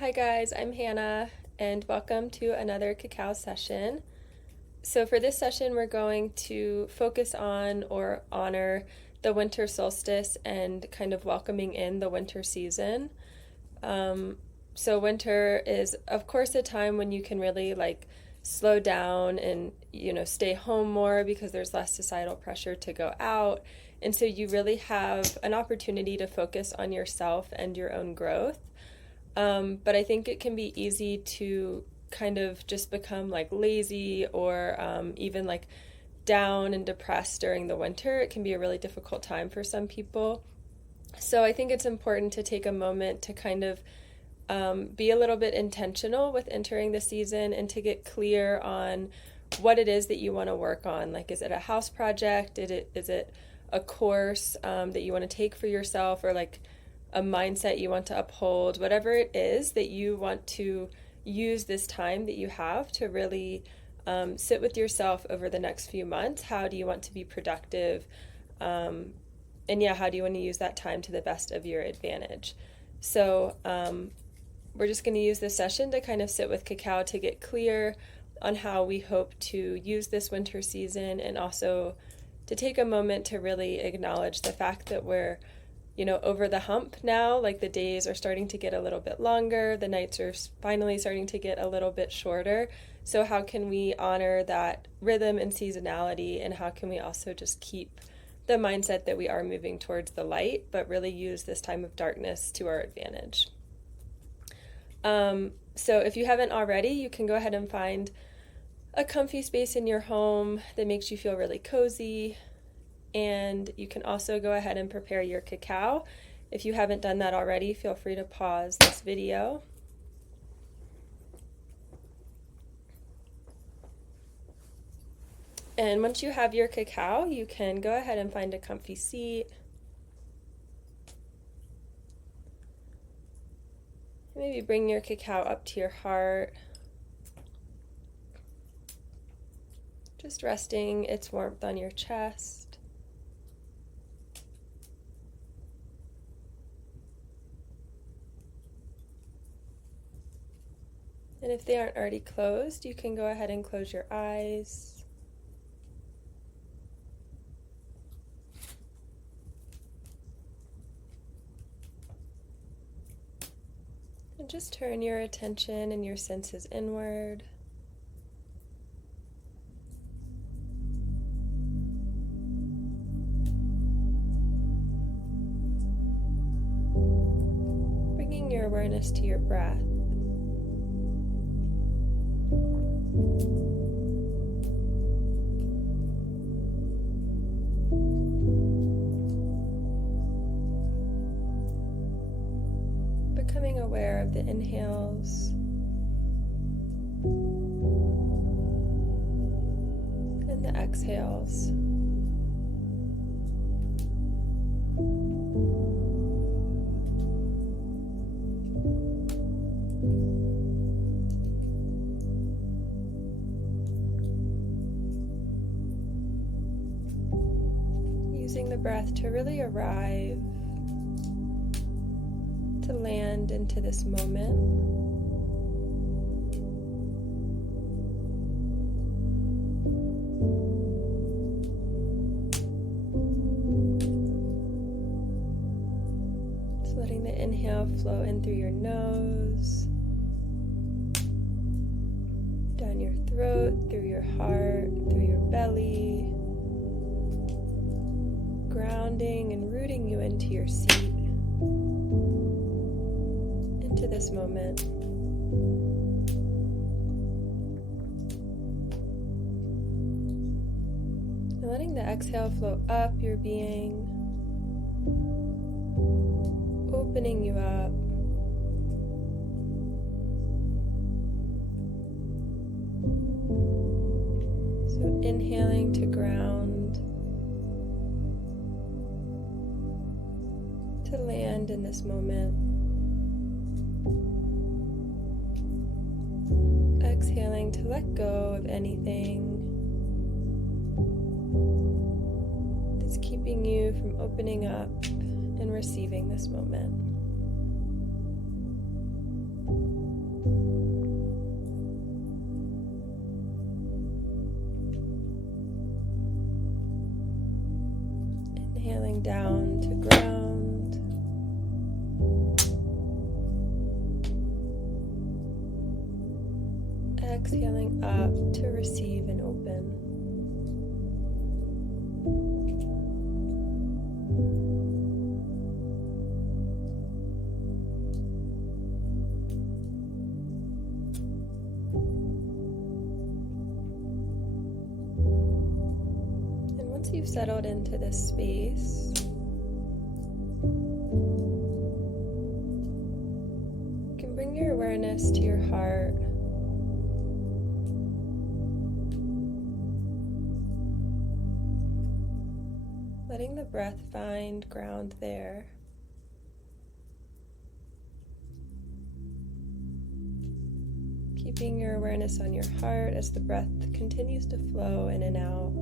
Hi guys, I'm Hannah and welcome to another cacao session. So for this session we're going to focus on or honor the winter solstice and kind of welcoming in the winter season. So winter is of course a time when you can really slow down and stay home more because there's less societal pressure to go out. And so you really have an opportunity to focus on yourself and your own growth. But I think it can be easy to kind of just become lazy or even down and depressed during the winter. It can be a really difficult time for some people. So I think it's important to take a moment to kind of be a little bit intentional with entering the season and to get clear on what it is that you want to work on. Is it a house project? Is it a course that you want to take for yourself, or a mindset you want to uphold? Whatever it is that you want to use this time that you have to really sit with yourself over the next few months. How do you want to be productive? How do you want to use that time to the best of your advantage? So we're just going to use this session to kind of sit with cacao to get clear on how we hope to use this winter season, and also to take a moment to really acknowledge the fact that we're over the hump now. The days are starting to get a little bit longer, the nights are finally starting to get a little bit shorter. So how can we honor that rhythm and seasonality, and how can we also just keep the mindset that we are moving towards the light, but really use this time of darkness to our advantage? So if you haven't already, you can go ahead and find a comfy space in your home that makes you feel really cozy. And you can also go ahead and prepare your cacao. If you haven't done that already, feel free to pause this video. And once you have your cacao, you can go ahead and find a comfy seat. Maybe bring your cacao up to your heart, just resting its warmth on your chest. And if they aren't already closed, you can go ahead and close your eyes. And just turn your attention and your senses inward. Bringing your awareness to your breath. Becoming aware of the inhales and the exhales. Using the breath to really arrive, to land into this moment. Just letting the inhale flow in through your nose, down your throat, through your heart, through your belly, grounding and rooting you into your seat, into this moment. And letting the exhale flow up your being, opening you up. So inhaling to ground, to land in this moment. Exhaling to let go of anything that's keeping you from opening up and receiving this moment. exhaling up to receive and open. And once you've settled into this space, you can bring your awareness to your heart. Letting the breath find ground there. Keeping your awareness on your heart as the breath continues to flow in and out.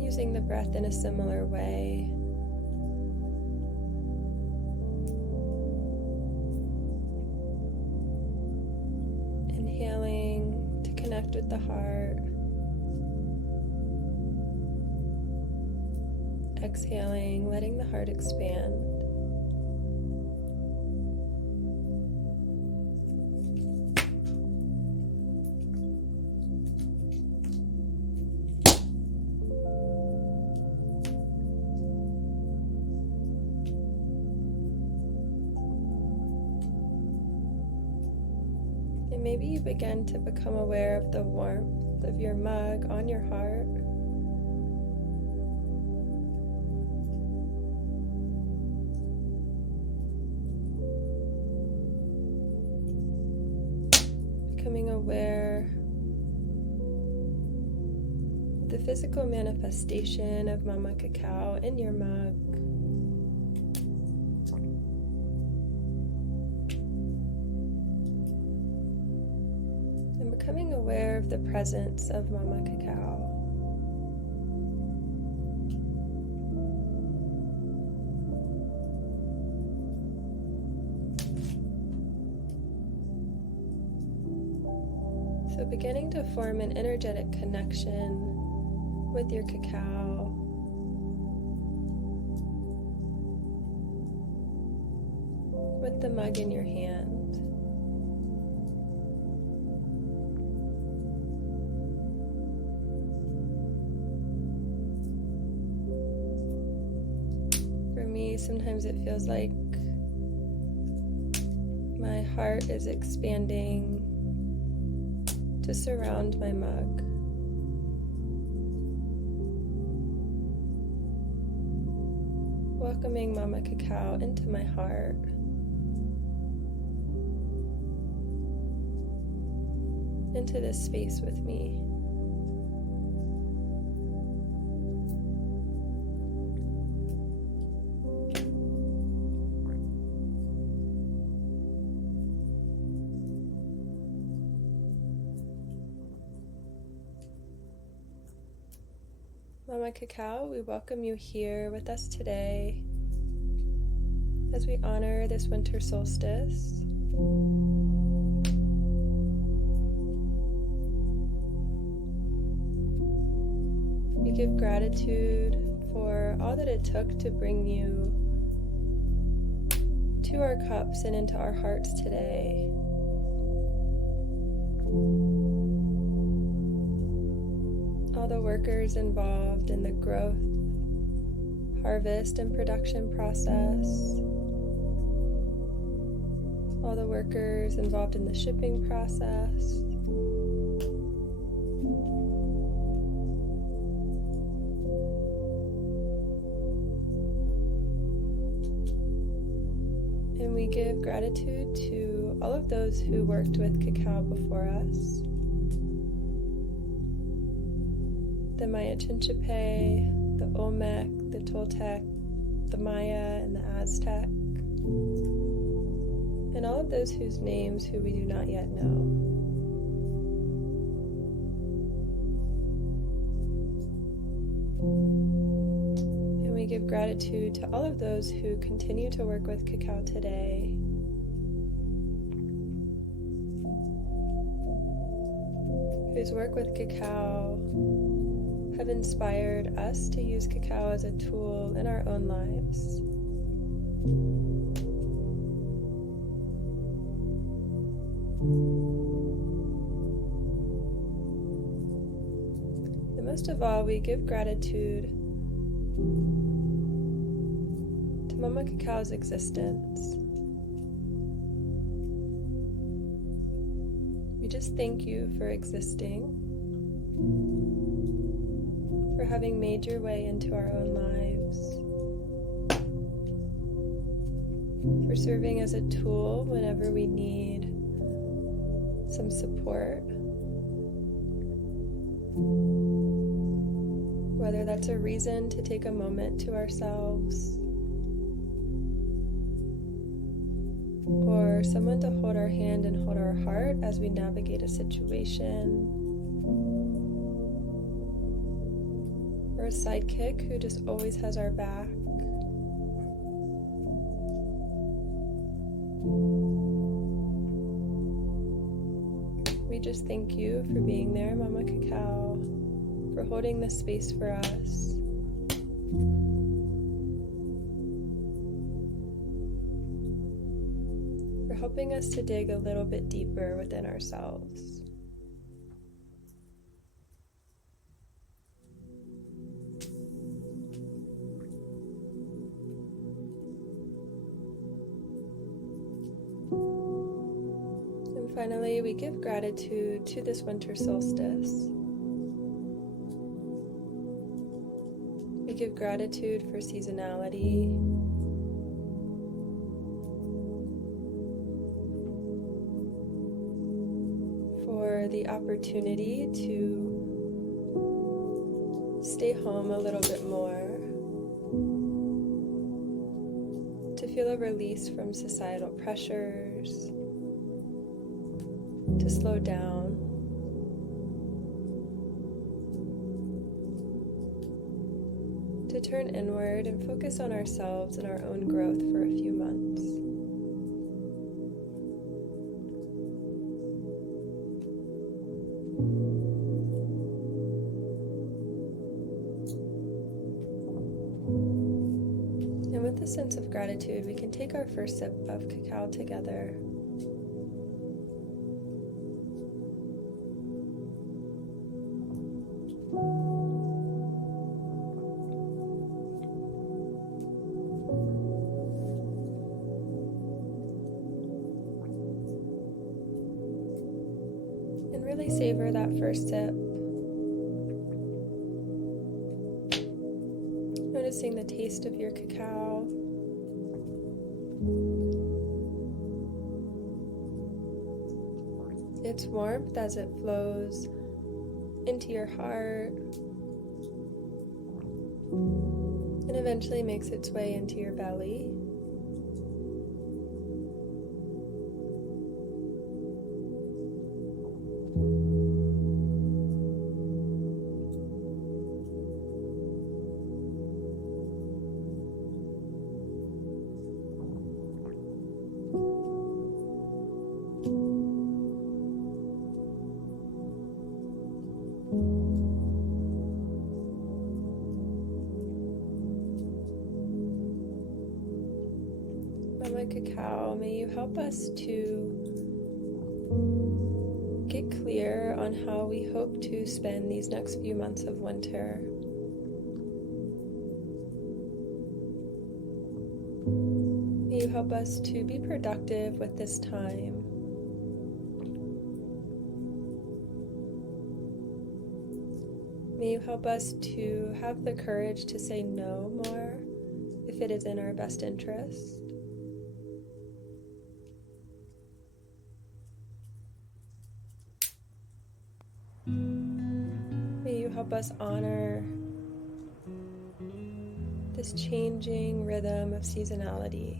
Using the breath in a similar way. Inhaling to connect with the heart. Exhaling, letting the heart expand. And maybe you begin to become aware of the warmth of your mug on your heart. Becoming aware of the physical manifestation of Mama Cacao in your mug. Becoming aware of the presence of Mama Cacao. So beginning to form an energetic connection with your cacao. With the mug in your hand. Sometimes it feels like my heart is expanding to surround my mug. Welcoming Mama Cacao into my heart. Into this space with me. Mama Cacao, we welcome you here with us today as we honor this winter solstice. We give gratitude for all that it took to bring you to our cups and into our hearts today. All the workers involved in the growth, harvest, and production process. All the workers involved in the shipping process. And we give gratitude to all of those who worked with cacao before us. The Maya Chinchipe, the Olmec, the Toltec, the Maya, and the Aztec, and all of those whose names who we do not yet know. give gratitude to all of those who continue to work with cacao today. Whose work with cacao have inspired us to use cacao as a tool in our own lives. And most of all, we give gratitude to Mama Cacao's existence. We just thank you for existing, for having made your way into our own lives, for serving as a tool whenever we need some support, whether that's a reason to take a moment to ourselves or someone to hold our hand and hold our heart as we navigate a situation, or a sidekick who just always has our back. We just thank you for being there, Mama Cacao, for holding this space for us. For helping us to dig a little bit deeper within ourselves. And finally, we give gratitude to this winter solstice. We give gratitude for seasonality, for the opportunity to stay home a little bit more, to feel a release from societal pressures, to slow down, to turn inward and focus on ourselves and our own growth for a few months. And with a sense of gratitude, we can take our first sip of cacao together. And really savor that first sip. Noticing the taste of your cacao. Its warmth as it flows into your heart and eventually makes its way into your belly. Mama Cacao, may you help us to get clear on how we hope to spend these next few months of winter. May you help us to be productive with this time. May you help us to have the courage to say no more if it is in our best interest. May you help us honor this changing rhythm of seasonality.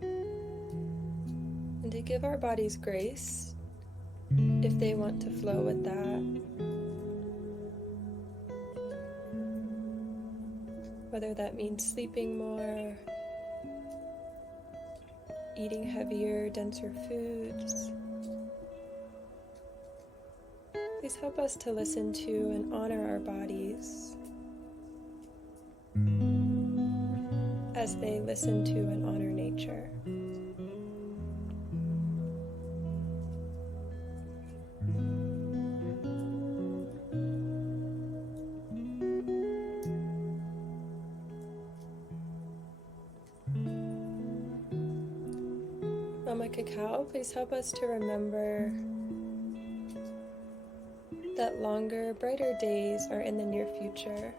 And to give our bodies grace if they want to flow with that. whether that means sleeping more, eating heavier, denser foods. Please help us to listen to and honor our bodies as they listen to and honor nature. Mama Cacao, please help us to remember that longer, brighter days are in the near future.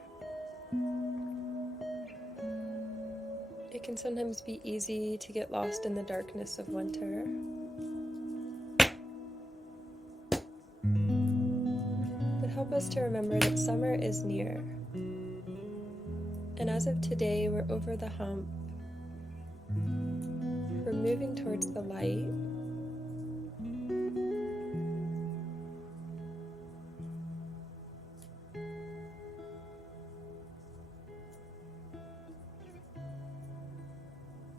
It can sometimes be easy to get lost in the darkness of winter. But help us to remember that summer is near. And as of today, we're over the hump. We're moving towards the light.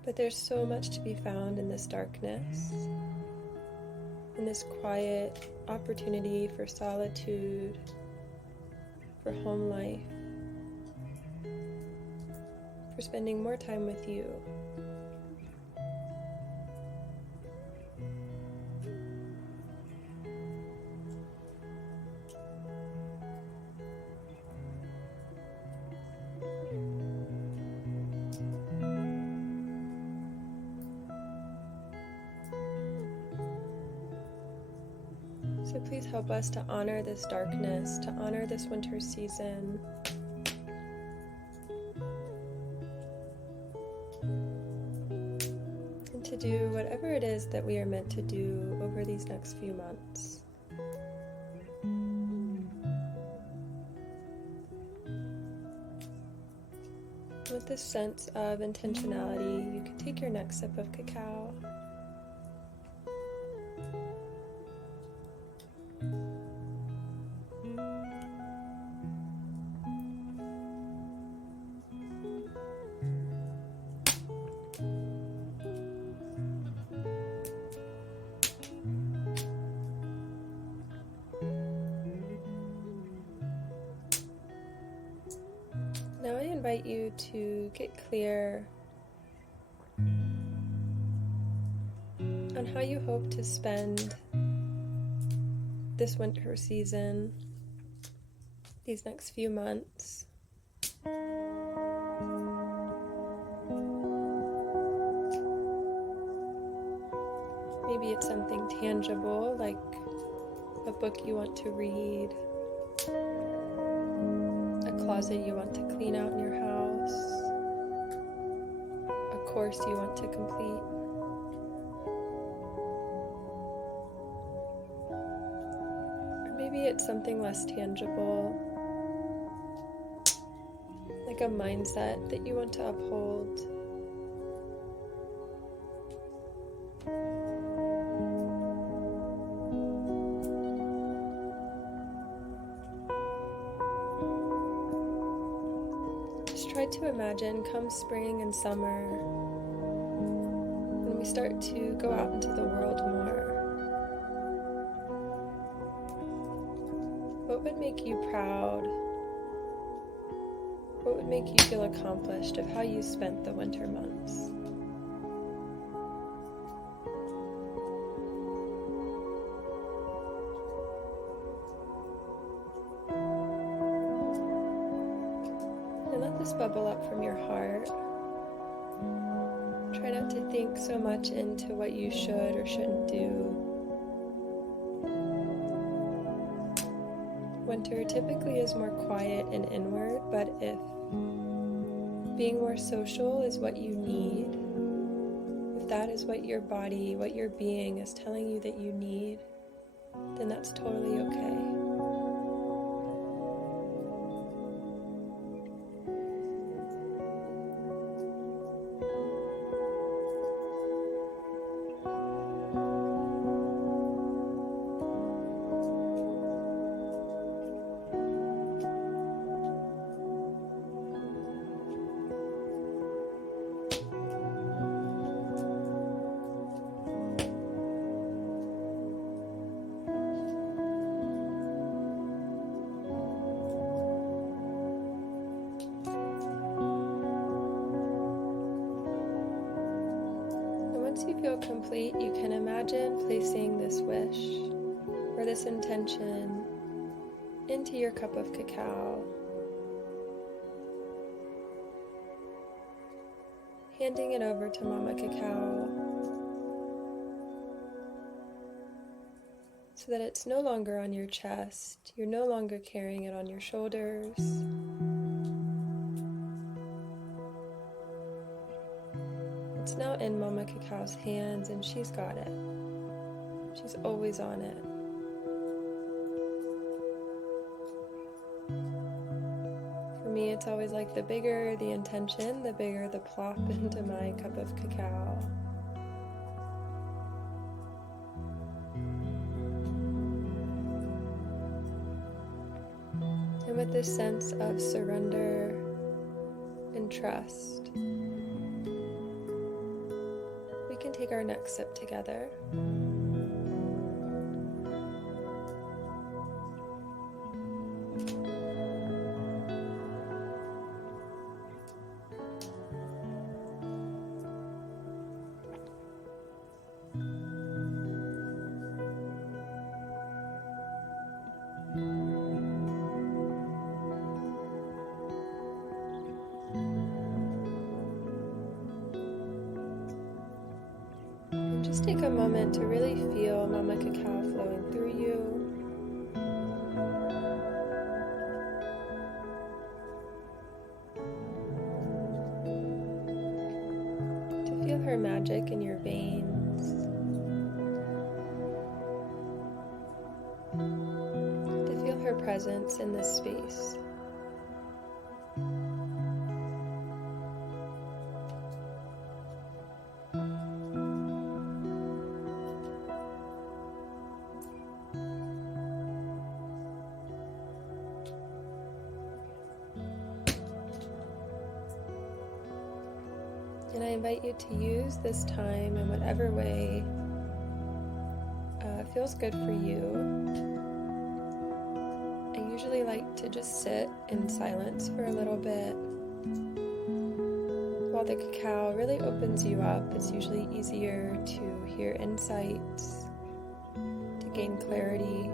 But there's so much to be found in this darkness, in this quiet opportunity for solitude, for home life, for spending more time with you. So please help us to honor this darkness, to honor this winter season. And to do whatever it is that we are meant to do over these next few months. With this sense of intentionality, you can take your next sip of cacao. Now I invite you to get clear on how you hope to spend this winter season, these next few months. Maybe it's something tangible, like a book you want to read, a closet you want to clean out in your house, a course you want to complete. Or maybe it's something less tangible, like a mindset that you want to uphold. Try to imagine come spring and summer, when we start to go out into the world more, what would make you proud? What would make you feel accomplished of how you spent the winter months? Let this bubble up from your heart. Try not to think so much into what you should or shouldn't do. Winter typically is more quiet and inward, but if being more social is what you need, if that is what your body, what your being is telling you that you need, then that's totally okay. feel complete, you can imagine placing this wish or this intention into your cup of cacao, handing it over to Mama Cacao so that it's no longer on your chest, you're no longer carrying it on your shoulders. It's now in Mama Cacao's hands and she's got it. She's always on it. For me, it's always like the bigger the intention, the bigger the plop into my cup of cacao. And with this sense of surrender and trust, we can take our next sip together. Just take a moment to really feel Mama Cacao flowing through you. To feel her magic in your veins. To feel her presence in this space. And I invite you to use this time in whatever way feels good for you. I usually like to just sit in silence for a little bit. While the cacao really opens you up, it's usually easier to hear insights, to gain clarity,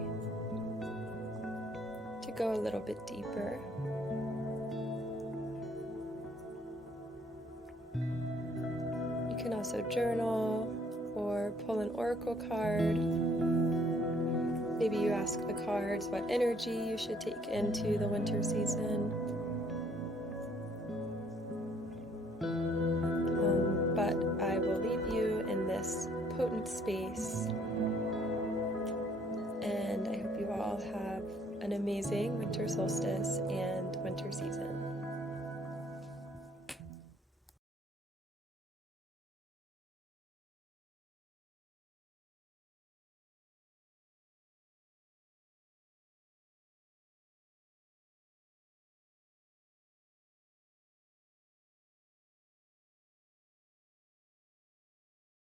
to go a little bit deeper. You can also journal or pull an oracle card. Maybe you ask the cards what energy you should take into the winter season. But I will leave you in this potent space. And I hope you all have an amazing winter solstice and winter season.